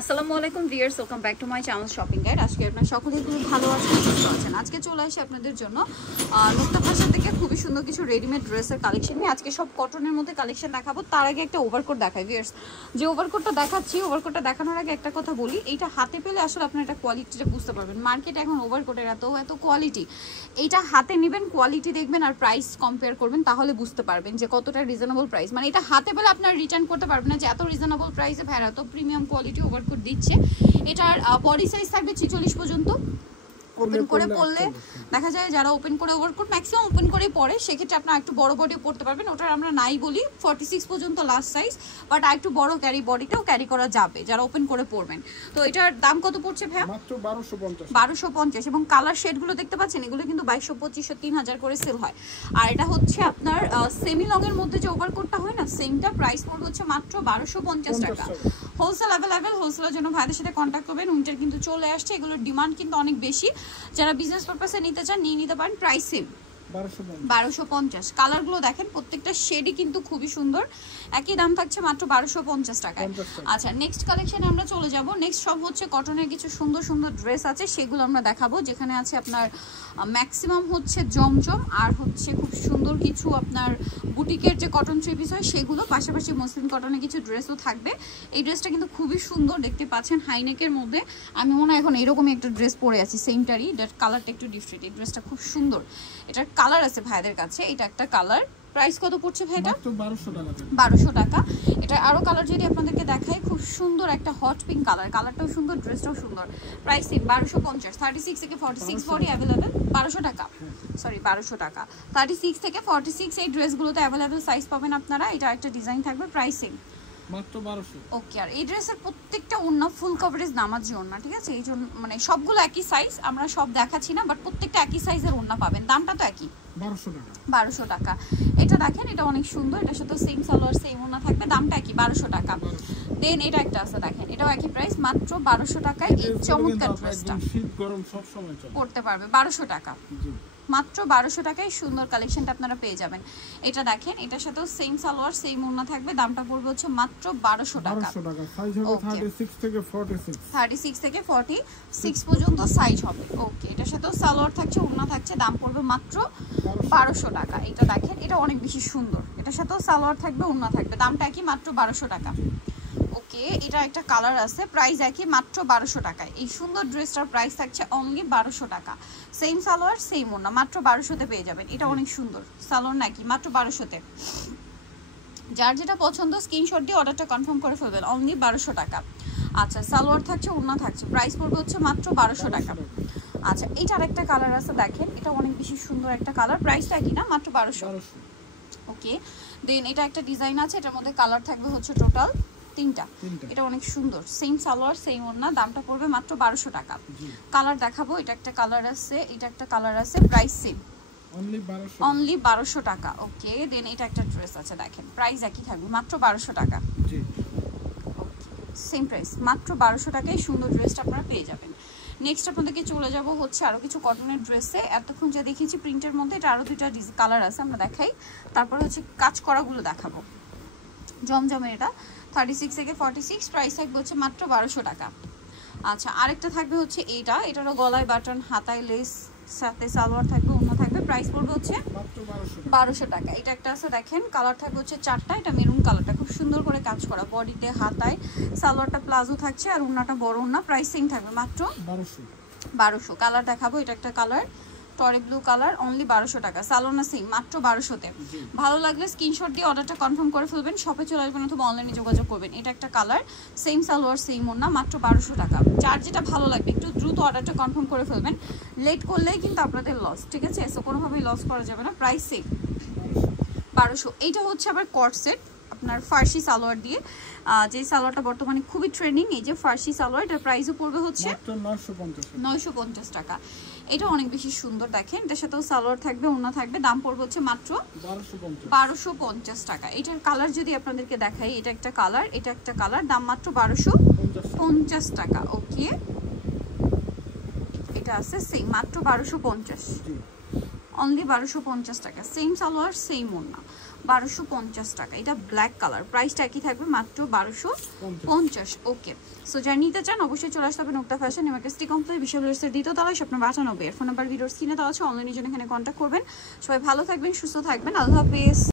আসসালামু আলাইকুম viewers, welcome back to my channel shopping guide. আজকে আপনারা সকলেই খুব ভালো আছেন, সুস্থ আছেন। আজকে চলে আসি আপনাদের জন্য নুক্তা ফ্যাশন থেকে খুবই সুন্দর কিছু রেডিমেড ড্রেসের কালেকশন নিয়ে। আজকে সব কটনের মধ্যে কালেকশন দেখাবো। তার আগে একটা ওভারকোট দেখাই ভিউয়ার্স। যে ওভারকোটটা দেখাচ্ছি, ওভারকোটটা দেখানোর আগে একটা কথা বলি, এইটা হাতে পেলে আসলে আপনারা এটা কোয়ালিটিটা বুঝতে পারবেন। মার্কেটে এখন ওভারকোটের এত কোয়ালিটি, এইটা হাতে নেবেন, কোয়ালিটি দেখবেন আর প্রাইস কম্পেয়ার করবেন, তাহলে বুঝতে পারবেন যে কতটা রিজনেবল প্রাইস। মানে এটা হাতে পেলে আপনারা রিটার্ন করতে পারবেন না যে এত রিজনেবল প্রাইসে ভাইরা এত প্রিমিয়াম কোয়ালিটি ওভারকোট দিচ্ছে। এটার বডি সাইজ থাকবে 46 পর্যন্ত। ওপেন করে পরলে দেখা যায় যারা ওপেন করে ওভারকোট ম্যাক্সিমাম ওপেন করেই পরে, সেক্ষেত্রে আপনারা একটু বড় বডিও পরতে পারবেন। ওটার আমরা নাই বলি 46 পর্যন্ত লাস্ট সাইজ, বাট আর একটু বড় বডিটাও ক্যারি করা যাবে যারা ওপেন করে পরবেন। তো এটার দাম কত পড়ছে ভাইয়া? মাত্র 1250। এবং কালার শেডগুলো দেখতে পাচ্ছেন, এগুলো কিন্তু 2200, 2500, 3000 করে সেল হয়। আর এটা হচ্ছে আপনার সেমি লং এর মধ্যে যে ওভারকোটটা হয় না, সেমটা প্রাইস পড়বে হচ্ছে মাত্র 1250 টাকা। হোলসেল অ্যাভেলেবেল, হোলসেলের জন্য ভাইদের সাথে কন্ট্যাক্ট করবেন। উইন্টার কিন্তু চলে আসছে, এগুলোর ডিমান্ড কিন্তু অনেক বেশি। যারা বিজনেস পারপাসে নিতে চান নিয়ে নিতে পারেন। Price same 1250। কালারগুলো দেখেন, প্রত্যেকটা শেডই কিন্তু খুবই সুন্দর। একই দাম থাকছে মাত্র 1250 টাকায়। আচ্ছা, নেক্সট কালেকশনে আমরা চলে যাব। নেক্সট সব হচ্ছে কটনের কিছু সুন্দর সুন্দর ড্রেস আছে, সেগুলো আমরা দেখাবো। যেখানে আছে আপনার ম্যাক্সিমাম হচ্ছে জমজম, আর হচ্ছে খুব সুন্দর কিছু আপনার বুটিকের যে কটন থ্রি পিস হয় সেগুলো, পাশাপাশি মসলিন কটনের কিছু ড্রেসও থাকবে। এই ড্রেসটা কিন্তু খুবই সুন্দর, দেখতে পাচ্ছেন হাইনেকের মধ্যে। আমি মনে হয় এখন এরকমই একটা ড্রেস পরে আছি, সেমটারই, কালারটা একটু ডিফারেন্ট। এই ড্রেসটা খুব সুন্দর। এটার কালার আছে ভাইদের কাছে, এটা একটা কালার। প্রাইস কত পড়ছে ভাই এটা? 1200 টাকা। এটা আরো কালার যদি আপনাদেরকে দেখাই, খুব সুন্দর একটা হট পিঙ্ক কালার। কালারটাও সুন্দর, ড্রেসটাও সুন্দর। Price same 1250। 36 থেকে 46 বডি अवेलेबल। 1200 টাকা, সরি 1200 টাকা। 36 থেকে 46 এই ড্রেসগুলোতে अवेलेबल সাইজ পাবেন আপনারা। এটা একটা ডিজাইন থাকবে, প্রাইস সেম মাত্র 1200। ওকে। আর এই ড্রেসের প্রত্যেকটা ওড়না ফুল কভারেজ নামাজি ওড়না, ঠিক আছে? এই জন্য মানে সবগুলো একই সাইজ, আমরা সব দেখাচ্ছি না, বাট প্রত্যেকটা একই সাইজের ওড়না পাবেন। দামটা তো একই, 1200 টাকা। 1200 টাকা। এটা দেখেন, এটা অনেক সুন্দর। এটার সাথে সেম সালোয়ার সেম ওড়না থাকবে, দামটা একই, 1200 টাকা। দেন এটা একটা আছে দেখেন, এটাও একই প্রাইস, মাত্র 1200 টাকায় এই চমৎকার ড্রেসটা শীত গরম সব সময় চলে পড়তে পারবে। 1200 টাকা, মাত্র 1200 টাকায় সুন্দর কালেকশনটা আপনারা পেয়ে যাবেন। এটা দেখেন, এটার সাথেও সেম সালোয়ার সেম ওড়না থাকবে, দামটা পড়বে হচ্ছে মাত্র 1200 টাকা। 1200 টাকা। সাইজ হবে 36 থেকে 46। 36 থেকে 46 পর্যন্ত সাইজ হবে। ওকে, এটার সাথেও সালোয়ার থাকছে, ওড়না থাকছে, দাম পড়বে মাত্র 1200 টাকা। এটা দেখেন, এটা অনেক বেশি সুন্দর। এটার সাথেও সালোয়ার থাকবে, ওড়না থাকবে, দামটা একই, মাত্র 1200 টাকা। ওকে, এটা একটা কালার আছে, প্রাইস একই, মাত্র 1200 টাকায়। এই সুন্দর ড্রেসটার প্রাইস থাকছে অনলি 1200 টাকা। সেম সালোয়ার সেম ওড়না, মাত্র 1200-তে পেয়ে যাবেন। এটা অনেক সুন্দর, সালোয়ার নাকি, মাত্র 1200-তে। যার যেটা পছন্দ স্ক্রিনশট দিয়ে অর্ডারটা কনফার্ম করে ফেলবেন, অনলি 1200 টাকা। আচ্ছা, সালোয়ার থাকছে, ওড়না থাকছে, প্রাইস পড়বে হচ্ছে মাত্র 1200 টাকা। আচ্ছা, এইটার একটা কালার আছে দেখেন, এটা অনেক বেশি সুন্দর একটা কালার, প্রাইসটা একই না, মাত্র 1200। ওকে, দেন এটা একটা ডিজাইন আছে, এটার মধ্যে কালার থাকবে হচ্ছে টোটাল 3টা। এটা অনেক সুন্দর, সেম সালোয়ার সেম ওড়না, দামটা পড়বে মাত্র 1200 টাকা। কালার দেখাবো, এটা একটা কালার আছে, এটা একটা কালার আছে, প্রাইস সেম অনলি 1200 টাকা। ওকে, দেন এটা একটা ড্রেস আছে দেখেন, প্রাইস একই থাকবে, মাত্র 1200 টাকা। সেম প্রাইস, মাত্র 1200 টাকায় সুন্দর ড্রেসটা আপনারা পেয়ে যাবেন। নেক্সট আপনাদেরকে চলে যাব হচ্ছে আরও কিছু কটনের ড্রেসে। এতক্ষণ যা দেখিয়েছি প্রিন্টের মধ্যে, এটা আরও 2টা কালার আছে, আমরা দেখাই। তারপরে হচ্ছে কাজ করাগুলো দেখাবো। জমজমের এটা 36 থেকে 46, প্রাইস থাকবে হচ্ছে মাত্র 1200 টাকা। আচ্ছা, আরেকটা থাকবে হচ্ছে এইটা, এটারও গলায় বাটন, হাতায় লেস, সাথে সালোয়ার থাকবে, ওড়না থাকবে, প্রাইস পড়বে হচ্ছে মাত্র 1200 টাকা। এটা একটা আছে দেখেন, কালার থাকবে হচ্ছে 4টা। এটা মেরুন কালারটা, খুব সুন্দর করে কাজ করা, বডিতে হাতায় সালোয়ারটা প্লাজো থাকছে, আর ওড়নাটা বড় ওড়না, প্রাইস সেম থাকবে, মাত্র 1200। কালার দেখাবো, এটা একটা কালার, টরে ব্লু কালার, অনলি 1200 টাকা। সালোনা সেম, মাত্র 1200-তে। ভালো লাগলে স্ক্রিনশট দিয়ে অর্ডারটা কনফার্ম করে ফেলবেন, শপে চলে আসবেন অথবা অনলাইনে যোগাযোগ করবেন। এটা একটা কালার, সেম সালোয়ার সেম ওড়না, মাত্র 1200 টাকা। যার যেটা ভালো লাগবে একটু দ্রুত অর্ডারটা কনফার্ম করে ফেলবেন, লেট করলেই কিন্তু আপনাদের লস, ঠিক আছে? সো কোনোভাবেই লস করা যাবে না। Price same 1200। এইটা হচ্ছে আবার কট সেট, আপনার ফার্সি সালোয়ার দিয়ে, যে সালোয়ারটা বর্তমানে খুবই ট্রেন্ডিং, এই যে ফার্সি সালোয়ার, এটার প্রাইসও পড়বে হচ্ছে 950 টাকা। এটা অনেক বেশি সুন্দর দেখেন, এটার সাথেও সালোয়ার থাকবে, ওড়না থাকবে, দাম পড়বে হচ্ছে মাত্র 1250 টাকা। এটার কালার যদি আপনাদেরকে দেখাই, এটা একটা কালার, এটা একটা কালার, দাম মাত্র 1250 টাকা। ওকে, এটা আছে সেম, মাত্র 1250, অনলি 1250 টাকা। সেম সালোয়ার সেম ওড়না, 1250 টাকা। এটা ব্ল্যাক কালার, প্রাইসটা একই থাকবে মাত্র 1250। ওকে, সো যারা নিতে চান অবশ্যই চলে আসতে হবে নোকটা ফ্যাশন ইমার্কেসটি কমপ্লেক্স বিশাল রোডের দ্বিতীয় তলায়, স্বপ্ন 92। ফোন নাম্বার ভিডিওর স্ক্রিনে দেওয়া আছে, অনলাইনে জন্য এখানে কন্ট্যাক্ট করবেন। সবাই ভালো থাকবেন, সুস্থ থাকবেন, আল্লাহ হাফেজ।